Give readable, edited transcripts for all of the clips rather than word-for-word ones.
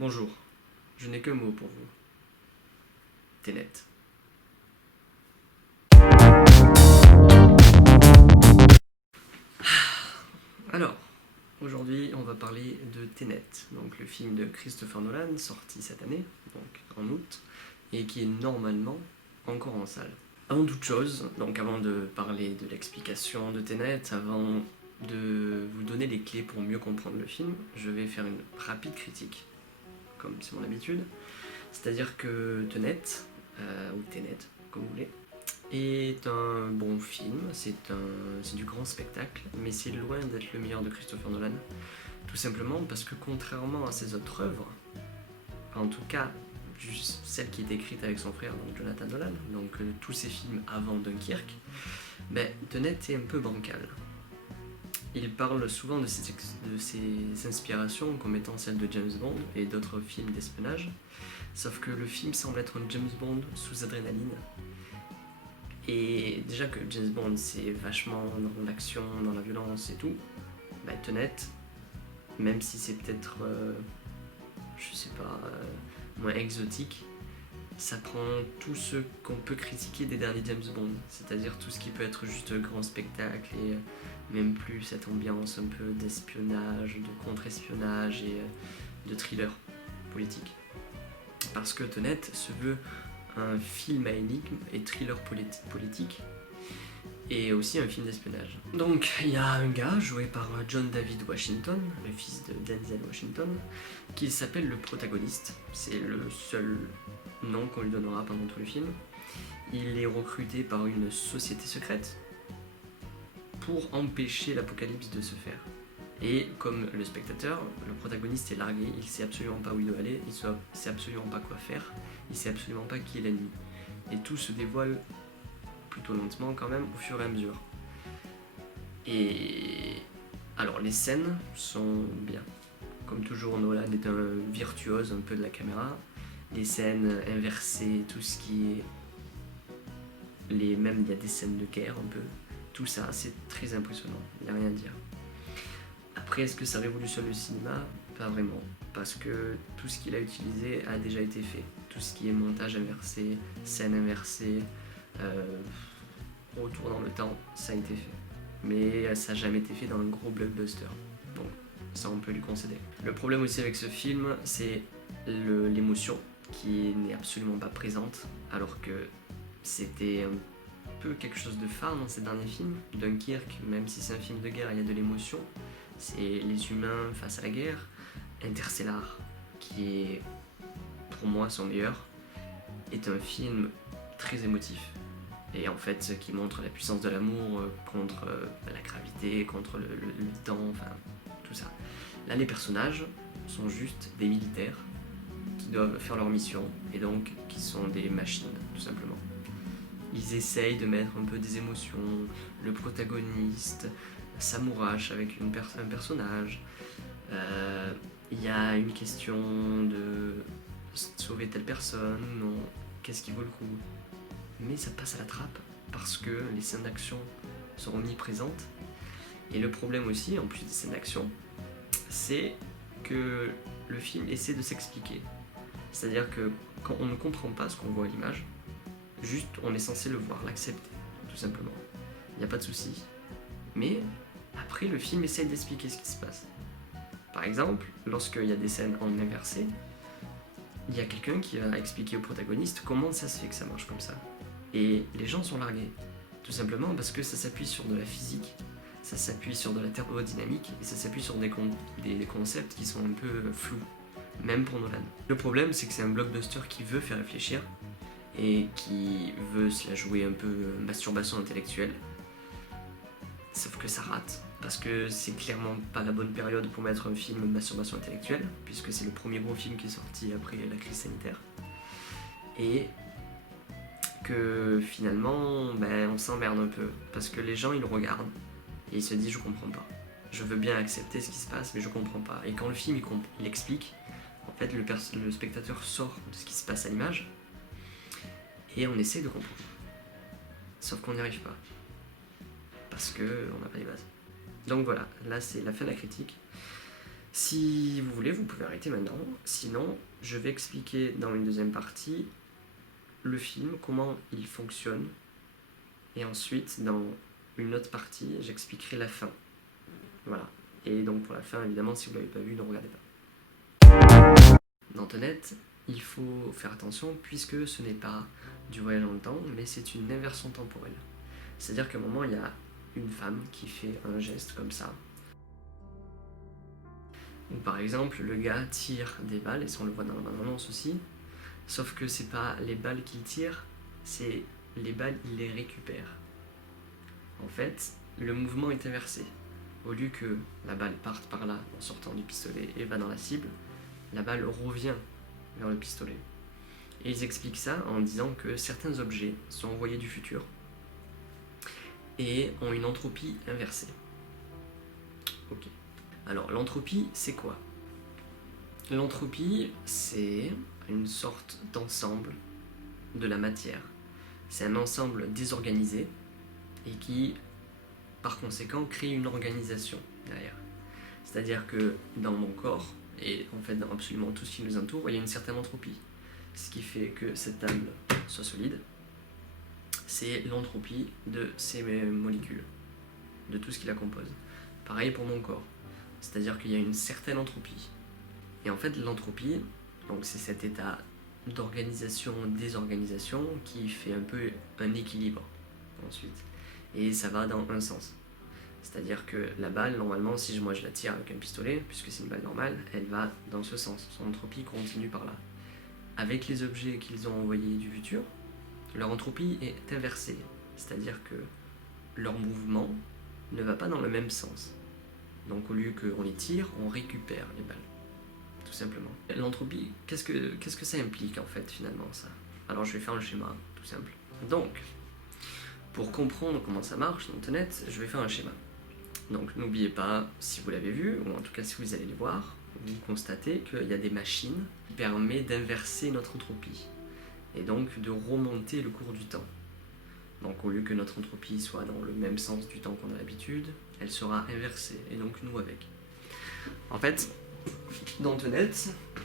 Bonjour, je n'ai qu'un mot pour vous. Tenet. Alors, aujourd'hui on va parler de Tenet, donc le film de Christopher Nolan sorti cette année, donc en août, et qui est normalement encore en salle. Avant toute chose, donc avant de parler de l'explication de Tenet, avant de vous donner les clés pour mieux comprendre le film, je vais faire une rapide critique, comme c'est mon habitude. C'est-à-dire que Tenet, ou Tenet, comme vous voulez, est un bon film, c'est du grand spectacle, mais c'est loin d'être le meilleur de Christopher Nolan. Tout simplement parce que contrairement à ses autres œuvres, en tout cas celle qui est écrite avec son frère, donc Jonathan Nolan, donc tous ses films avant Dunkirk, Tenet est un peu bancal. Il parle souvent de ses inspirations comme étant celles de James Bond et d'autres films d'espionnage, sauf que le film semble être un James Bond sous adrénaline. Et déjà que James Bond c'est vachement dans l'action, dans la violence et tout, Tenet, même si c'est peut-être, je sais pas, moins exotique, ça prend tout ce qu'on peut critiquer des derniers James Bond, c'est-à-dire tout ce qui peut être juste grand spectacle et même plus cette ambiance un peu d'espionnage, de contre-espionnage et de thriller politique. Parce que Tenet se veut un film à énigme et thriller politique, et aussi un film d'espionnage. Donc il y a un gars joué par John David Washington, le fils de Denzel Washington, qui s'appelle le protagoniste. C'est le seul nom qu'on lui donnera pendant tout le film. Il est recruté par une société secrète pour empêcher l'apocalypse de se faire. Et comme le spectateur, le protagoniste est largué, il sait absolument pas où il doit aller, il sait absolument pas quoi faire, il sait absolument pas qui est l'ennemi. Et tout se dévoile plutôt lentement quand même au fur et à mesure. Et alors les scènes sont bien. Comme toujours, Nolan est un virtuose un peu de la caméra. Les scènes inversées, tout ce qui est... Même il y a des scènes de guerre un peu. Tout ça, c'est très impressionnant, il n'y a rien à dire. Après, est-ce que ça révolutionne le cinéma? Pas vraiment, parce que tout ce qu'il a utilisé a déjà été fait. Tout ce qui est montage inversé, scène inversée, retour dans le temps, ça a été fait. Mais ça n'a jamais été fait dans un gros blockbuster. Donc ça on peut lui concéder. Le problème aussi avec ce film, c'est l'émotion qui n'est absolument pas présente, alors que c'était un peu quelque chose de phare dans ces derniers films. Dunkirk, même si c'est un film de guerre, il y a de l'émotion. C'est les humains face à la guerre. Interstellar, qui est pour moi son meilleur, est un film très émotif. Et en fait, qui montre la puissance de l'amour contre la gravité, contre le temps, enfin tout ça. Là, les personnages sont juste des militaires qui doivent faire leur mission et donc qui sont des machines, tout simplement. Ils essayent de mettre un peu des émotions, le protagoniste s'amourache avec un personnage, il y a une question de sauver telle personne, non, qu'est-ce qui vaut le coup? Mais ça passe à la trappe parce que les scènes d'action sont omniprésentes. Et le problème aussi, en plus des scènes d'action, c'est que le film essaie de s'expliquer. C'est-à-dire que quand on ne comprend pas ce qu'on voit à l'image, juste on est censé le voir, l'accepter, tout simplement. Il n'y a pas de souci. Mais après, le film essaie d'expliquer ce qui se passe. Par exemple, lorsqu'il y a des scènes en inversé, il y a quelqu'un qui va expliquer au protagoniste comment ça se fait que ça marche comme ça. Et les gens sont largués, tout simplement parce que ça s'appuie sur de la physique, ça s'appuie sur de la thermodynamique et ça s'appuie sur des concepts qui sont un peu flous, même pour Nolan. Le problème, c'est que c'est un blockbuster qui veut faire réfléchir et qui veut se la jouer un peu masturbation intellectuelle. Sauf que ça rate, parce que c'est clairement pas la bonne période pour mettre un film masturbation intellectuelle, puisque c'est le premier gros film qui est sorti après la crise sanitaire. Et que finalement, on s'emmerde un peu, parce que les gens ils le regardent et ils se disent je comprends pas. Je veux bien accepter ce qui se passe, mais je comprends pas. Et quand le film il explique, en fait le spectateur sort de ce qui se passe à l'image et on essaie de comprendre. Sauf qu'on n'y arrive pas. Parce qu'on n'a pas les bases. Donc voilà, là c'est la fin de la critique. Si vous voulez, vous pouvez arrêter maintenant. Sinon, je vais expliquer dans une deuxième partie le film, comment il fonctionne. Et ensuite, dans une autre partie, j'expliquerai la fin. Voilà. Et donc pour la fin, évidemment, si vous ne l'avez pas vu, ne regardez pas. Dans Tenet, il faut faire attention puisque ce n'est pas du voyage dans le temps, mais c'est une inversion temporelle. C'est-à-dire qu'à un moment, il y a une femme qui fait un geste comme ça. Ou par exemple, le gars tire des balles, et ça on le voit dans la bande-annonce aussi, sauf que c'est pas les balles qu'il tire, c'est les balles, il les récupère. En fait, le mouvement est inversé. Au lieu que la balle parte par là en sortant du pistolet et va dans la cible, la balle revient vers le pistolet. Et ils expliquent ça en disant que certains objets sont envoyés du futur et ont une entropie inversée. Ok. Alors l'entropie, c'est quoi? L'entropie, c'est une sorte d'ensemble de la matière. C'est un ensemble désorganisé et qui, par conséquent, crée une organisation derrière. C'est-à-dire que dans mon corps, et en fait dans absolument tout ce qui nous entoure, il y a une certaine entropie. Ce qui fait que cette table soit solide, c'est l'entropie de ces molécules, de tout ce qui la compose. Pareil pour mon corps, c'est-à-dire qu'il y a une certaine entropie. Et en fait, l'entropie, donc c'est cet état d'organisation-désorganisation qui fait un peu un équilibre ensuite. Et ça va dans un sens. C'est-à-dire que la balle, normalement, si moi je la tire avec un pistolet, puisque c'est une balle normale, elle va dans ce sens. Son entropie continue par là. Avec les objets qu'ils ont envoyés du futur, leur entropie est inversée. C'est-à-dire que leur mouvement ne va pas dans le même sens. Donc au lieu qu'on les tire, on récupère les balles. Tout simplement. L'entropie, qu'est-ce que ça implique en fait finalement ça? Alors je vais faire un schéma tout simple. Donc, pour comprendre comment ça marche dans Tenet, je vais faire un schéma. Donc n'oubliez pas, si vous l'avez vu, ou en tout cas si vous allez les voir, vous constatez qu'il y a des machines qui permettent d'inverser notre entropie et donc de remonter le cours du temps. Donc au lieu que notre entropie soit dans le même sens du temps qu'on a l'habitude, elle sera inversée, et donc nous avec. En fait, dans Tenet,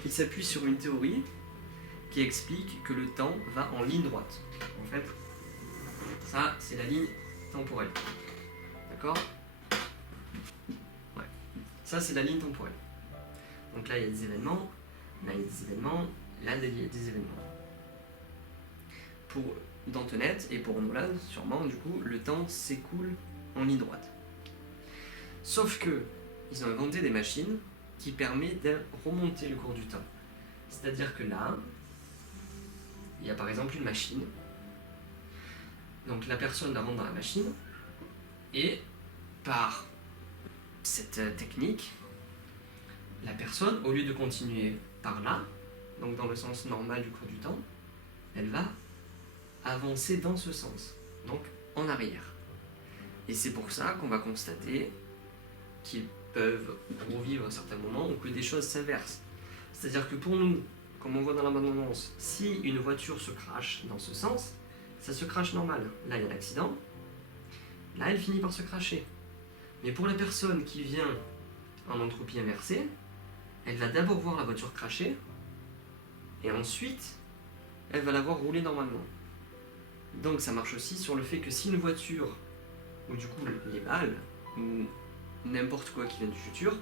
il s'appuie sur une théorie qui explique que le temps va en ligne droite. En fait, ça c'est la ligne temporelle. D'accord? Ouais. Ça c'est la ligne temporelle. Donc là il y a des événements, là il y a des événements, là il y a des événements. Dans Tenet et pour Nolan, sûrement, du coup, le temps s'écoule en ligne droite. Sauf que ils ont inventé des machines qui permettent de remonter le cours du temps. C'est-à-dire que là, il y a par exemple une machine. Donc la personne la rentre dans la machine et par cette technique, la personne, au lieu de continuer par là, donc dans le sens normal du cours du temps, elle va avancer dans ce sens, donc en arrière. Et c'est pour ça qu'on va constater qu'ils peuvent revivre à certains moments ou que des choses s'inversent. C'est-à-dire que pour nous, comme on voit dans la bande-annonce, si une voiture se crache dans ce sens, ça se crache normal. Là, il y a l'accident. Là, elle finit par se cracher. Mais pour la personne qui vient en entropie inversée, elle va d'abord voir la voiture cracher et ensuite, elle va la voir rouler normalement. Donc ça marche aussi sur le fait que si une voiture, ou du coup les balles, ou n'importe quoi qui vient du futur,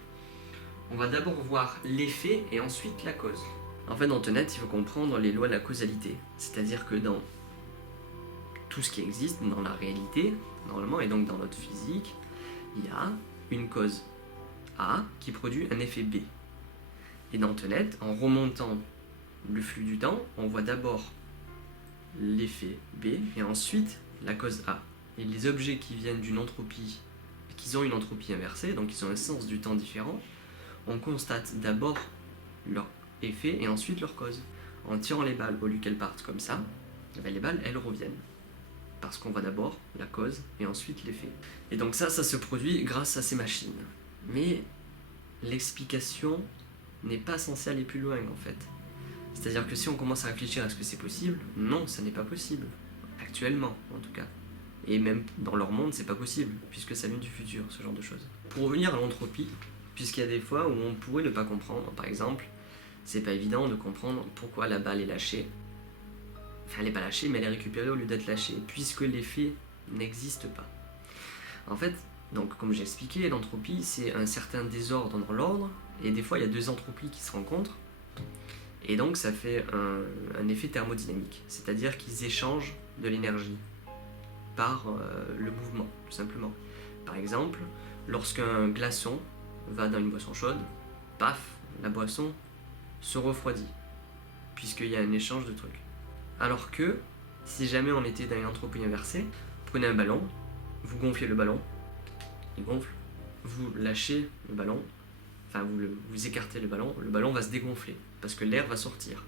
on va d'abord voir l'effet et ensuite la cause. En fait, dans Tenet, il faut comprendre les lois de la causalité. C'est-à-dire que dans tout ce qui existe, dans la réalité, normalement, et donc dans notre physique, il y a une cause A qui produit un effet B. Et dans Tenet, en remontant le flux du temps, on voit d'abord l'effet B et ensuite la cause A. Et les objets qui viennent d'une entropie, qui ont une entropie inversée, donc ils ont un sens du temps différent, on constate d'abord leur effet et ensuite leur cause. En tirant les balles, au lieu qu'elles partent comme ça, les balles, elles reviennent. Parce qu'on voit d'abord la cause et ensuite l'effet. Et donc ça se produit grâce à ces machines. Mais l'explication n'est pas censée aller plus loin en fait. C'est-à-dire que si on commence à réfléchir à ce que c'est possible, non, ça n'est pas possible. Actuellement, en tout cas. Et même dans leur monde, c'est pas possible, puisque ça vient du futur, ce genre de choses. Pour revenir à l'entropie, Puisqu'il y a des fois où on pourrait ne pas comprendre. Par exemple, c'est pas évident de comprendre pourquoi la balle est lâchée. Enfin, elle n'est pas lâchée, mais elle est récupérée au lieu d'être lâchée, puisque l'effet n'existe pas. En fait, donc comme j'ai expliqué, l'entropie, c'est un certain désordre dans l'ordre, et des fois, il y a deux entropies qui se rencontrent, et donc ça fait un effet thermodynamique, c'est-à-dire qu'ils échangent de l'énergie par le mouvement, tout simplement. Par exemple, lorsqu'un glaçon va dans une boisson chaude, paf, la boisson se refroidit, puisqu'il y a un échange de trucs. Alors que, si jamais on était dans une entropie inversée, prenez un ballon, vous gonflez le ballon, il gonfle, vous lâchez le ballon, enfin vous écartez le ballon va se dégonfler, parce que l'air va sortir.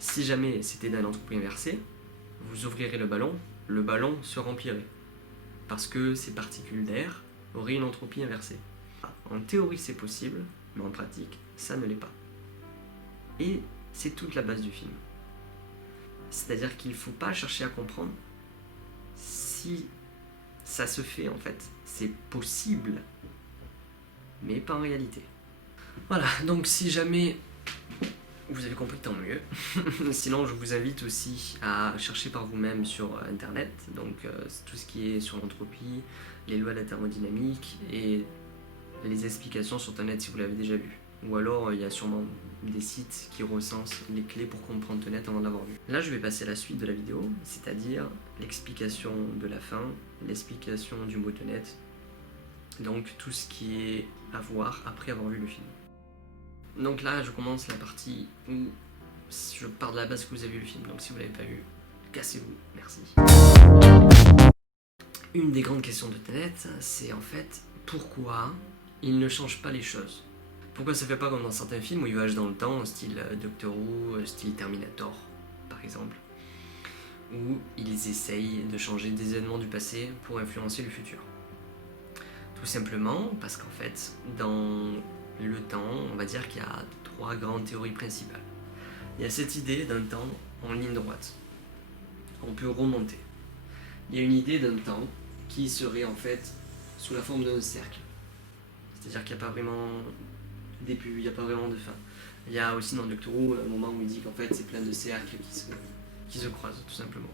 Si jamais c'était dans une entropie inversée, vous ouvrirez le ballon se remplirait, parce que ces particules d'air auraient une entropie inversée. En théorie c'est possible, mais en pratique, ça ne l'est pas. Et c'est toute la base du film. C'est-à-dire qu'il ne faut pas chercher à comprendre si ça se fait en fait. C'est possible, mais pas en réalité. Voilà, donc si jamais vous avez compris, tant mieux. Sinon, je vous invite aussi à chercher par vous-même sur Internet, donc tout ce qui est sur l'entropie, les lois de la thermodynamique et les explications sur Internet si vous l'avez déjà vu. Ou alors, il y a sûrement des sites qui recensent les clés pour comprendre Tenet avant de l'avoir vu. Là, je vais passer à la suite de la vidéo, c'est-à-dire l'explication de la fin, l'explication du mot Tenet, donc tout ce qui est à voir après avoir vu le film. Donc là, je commence la partie où je pars de la base que vous avez vu le film, donc si vous ne l'avez pas vu, cassez-vous, merci. Une des grandes questions de Tenet, c'est en fait pourquoi il ne change pas les choses. Pourquoi ça fait pas comme dans certains films où il voyage dans le temps, style Doctor Who, style Terminator, par exemple, où ils essayent de changer des événements du passé pour influencer le futur. Tout simplement parce qu'en fait, dans le temps, on va dire qu'il y a trois grandes théories principales. Il y a cette idée d'un temps en ligne droite. On peut remonter. Il y a une idée d'un temps qui serait en fait sous la forme d'un cercle. C'est-à-dire qu'il n'y a pas vraiment début, il n'y a pas vraiment de fin. Il y a aussi dans Doctor Who un moment où il dit qu'en fait c'est plein de cercles qui se croisent tout simplement.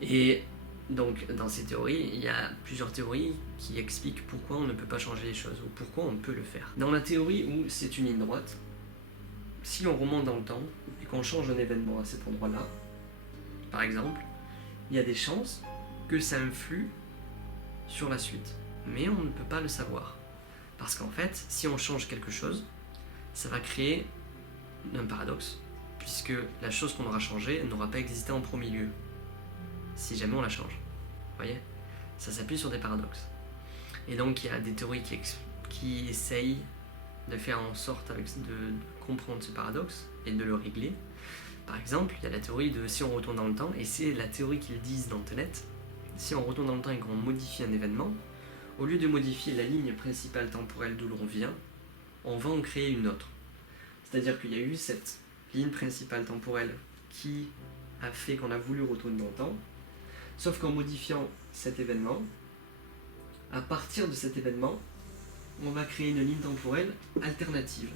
Et donc dans ces théories, il y a plusieurs théories qui expliquent pourquoi on ne peut pas changer les choses ou pourquoi on peut le faire. Dans la théorie où c'est une ligne droite, si on remonte dans le temps et qu'on change un événement à cet endroit-là, par exemple, il y a des chances que ça influe sur la suite. Mais on ne peut pas le savoir. Parce qu'en fait, si on change quelque chose, ça va créer un paradoxe, puisque la chose qu'on aura changée n'aura pas existé en premier lieu, si jamais on la change. Vous voyez ? Ça s'appuie sur des paradoxes. Et donc il y a des théories qui essayent de faire en sorte de comprendre ce paradoxe et de le régler. Par exemple, il y a la théorie de si on retourne dans le temps, et c'est la théorie qu'ils disent dans Tenet, si on retourne dans le temps et qu'on modifie un événement, au lieu de modifier la ligne principale temporelle d'où l'on vient, on va en créer une autre. C'est-à-dire qu'il y a eu cette ligne principale temporelle qui a fait qu'on a voulu retourner dans le temps, sauf qu'en modifiant cet événement, à partir de cet événement, on va créer une ligne temporelle alternative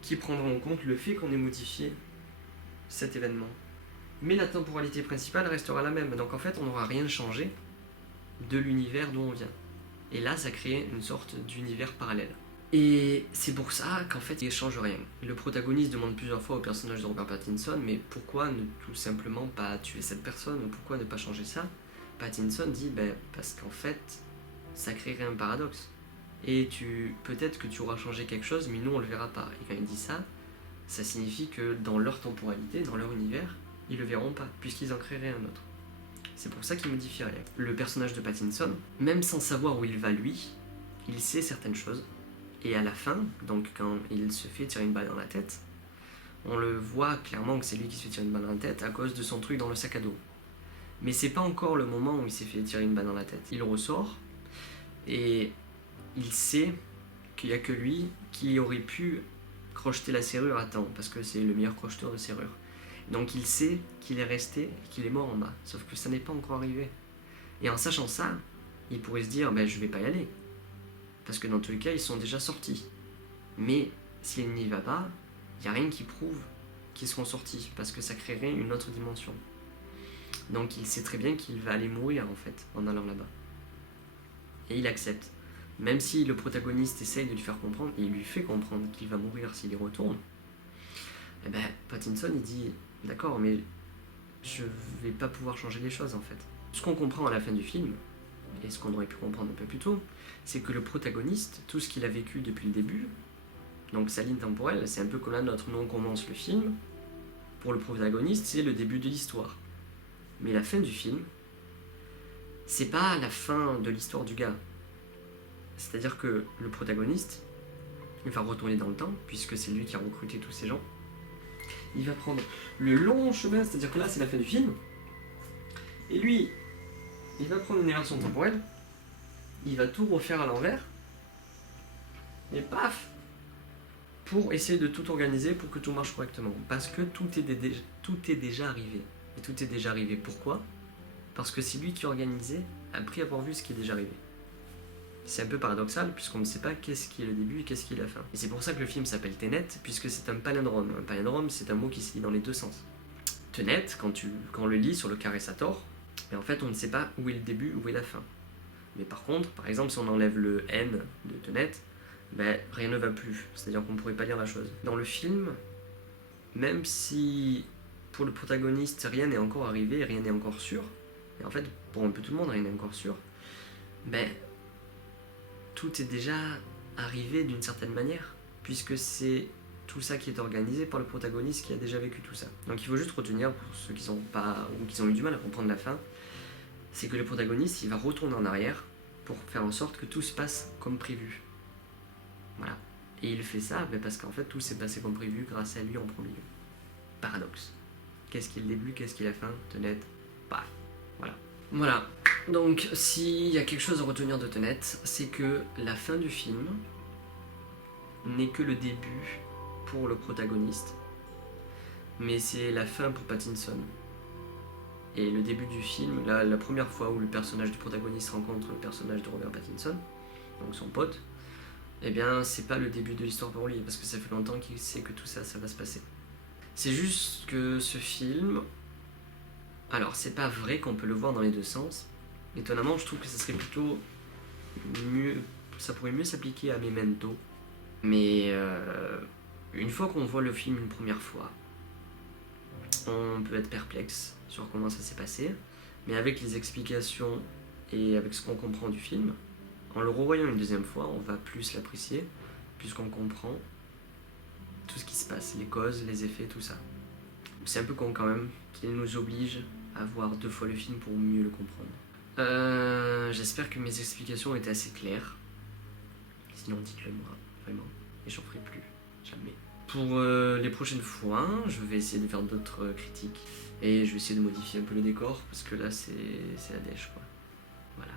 qui prendra en compte le fait qu'on ait modifié cet événement. Mais la temporalité principale restera la même, donc en fait on n'aura rien changé de l'univers d'où on vient. Et là, ça crée une sorte d'univers parallèle. Et c'est pour ça qu'en fait, il ne change rien. Le protagoniste demande plusieurs fois au personnage de Robert Pattinson, mais pourquoi ne tout simplement pas tuer cette personne, ou pourquoi ne pas changer ça? Pattinson dit, parce qu'en fait, ça créerait un paradoxe. Et peut-être que tu auras changé quelque chose, mais nous, on ne le verra pas. Et quand il dit ça, ça signifie que dans leur temporalité, dans leur univers, ils le verront pas, puisqu'ils en créeraient un autre. C'est pour ça qu'il modifie rien. Le personnage de Pattinson, même sans savoir où il va lui, il sait certaines choses. Et à la fin, donc quand il se fait tirer une balle dans la tête, on le voit clairement que c'est lui qui se fait tirer une balle dans la tête à cause de son truc dans le sac à dos. Mais c'est pas encore le moment où il s'est fait tirer une balle dans la tête. Il ressort et il sait qu'il n'y a que lui qui aurait pu crocheter la serrure à temps, parce que c'est le meilleur crocheteur de serrure. Donc il sait qu'il est resté et qu'il est mort en bas, sauf que ça n'est pas encore arrivé. Et en sachant ça, il pourrait se dire, je vais pas y aller. Parce que dans tous les cas, ils sont déjà sortis. Mais s'il n'y va pas, il n'y a rien qui prouve qu'ils seront sortis, parce que ça créerait une autre dimension. Donc il sait très bien qu'il va aller mourir en fait, en allant là-bas. Et il accepte. Même si le protagoniste essaye de lui faire comprendre, et il lui fait comprendre qu'il va mourir s'il y retourne, eh ben Pattinson il dit d'accord, mais je vais pas pouvoir changer les choses en fait. Ce qu'on comprend à la fin du film, et ce qu'on aurait pu comprendre un peu plus tôt, c'est que le protagoniste, tout ce qu'il a vécu depuis le début, donc sa ligne temporelle, c'est un peu comme la nôtre. Nous on commence le film, pour le protagoniste c'est le début de l'histoire. Mais la fin du film, c'est pas la fin de l'histoire du gars. C'est-à-dire que le protagoniste, il va retourner dans le temps, puisque c'est lui qui a recruté tous ces gens. Il va prendre le long chemin, c'est-à-dire que là c'est la fin du film, et lui, il va prendre une inversion temporelle, il va tout refaire à l'envers, et paf, pour essayer de tout organiser pour que tout marche correctement. Parce que tout est déjà arrivé. Et tout est déjà arrivé. Pourquoi ? Parce que c'est lui qui organisait après avoir vu ce qui est déjà arrivé. C'est un peu paradoxal puisqu'on ne sait pas qu'est-ce qui est le début et qu'est-ce qui est la fin. Et c'est pour ça que le film s'appelle Tenet, puisque c'est un palindrome. Un palindrome, c'est un mot qui se lit dans les deux sens. Tenet, quand on le lit sur le carré Sator, et en fait on ne sait pas où est le début, où est la fin. Mais par contre, par exemple, si on enlève le N de Tenet, ben, rien ne va plus. C'est-à-dire qu'on ne pourrait pas lire la chose. Dans le film, même si pour le protagoniste rien n'est encore arrivé, rien n'est encore sûr, et en fait pour un peu tout le monde rien n'est encore sûr, ben tout est déjà arrivé d'une certaine manière, puisque c'est tout ça qui est organisé par le protagoniste qui a déjà vécu tout ça. Donc il faut juste retenir, pour ceux qui sont pas, ou qui ont eu du mal à comprendre la fin, c'est que le protagoniste il va retourner en arrière pour faire en sorte que tout se passe comme prévu. Voilà. Et il fait ça parce qu'en fait tout s'est passé comme prévu grâce à lui en premier lieu. Paradoxe. Qu'est-ce qui est le début, qu'est-ce qui est la fin ? Tenet, paf. Voilà. Voilà. Donc s'il y a quelque chose à retenir de Tenet, c'est que la fin du film n'est que le début pour le protagoniste, mais c'est la fin pour Pattinson. Et le début du film, la première fois où le personnage du protagoniste rencontre le personnage de Robert Pattinson, donc son pote, eh bien c'est pas le début de l'histoire pour lui, parce que ça fait longtemps qu'il sait que tout ça, ça va se passer. C'est juste que ce film, alors c'est pas vrai qu'on peut le voir dans les deux sens. Étonnamment, je trouve que ça serait plutôt mieux, ça pourrait mieux s'appliquer à Memento. Mais une fois qu'on voit le film une première fois, on peut être perplexe sur comment ça s'est passé, mais avec les explications et avec ce qu'on comprend du film, en le revoyant une deuxième fois, on va plus l'apprécier, puisqu'on comprend tout ce qui se passe, les causes, les effets, tout ça. C'est un peu con quand même qu'il nous oblige à voir deux fois le film pour mieux le comprendre. J'espère que mes explications étaient assez claires. Sinon dites-le moi, vraiment, et j'en ferai plus, jamais. Pour les prochaines fois, je vais essayer de faire d'autres critiques, et je vais essayer de modifier un peu le décor, parce que là c'est la dèche quoi. Voilà.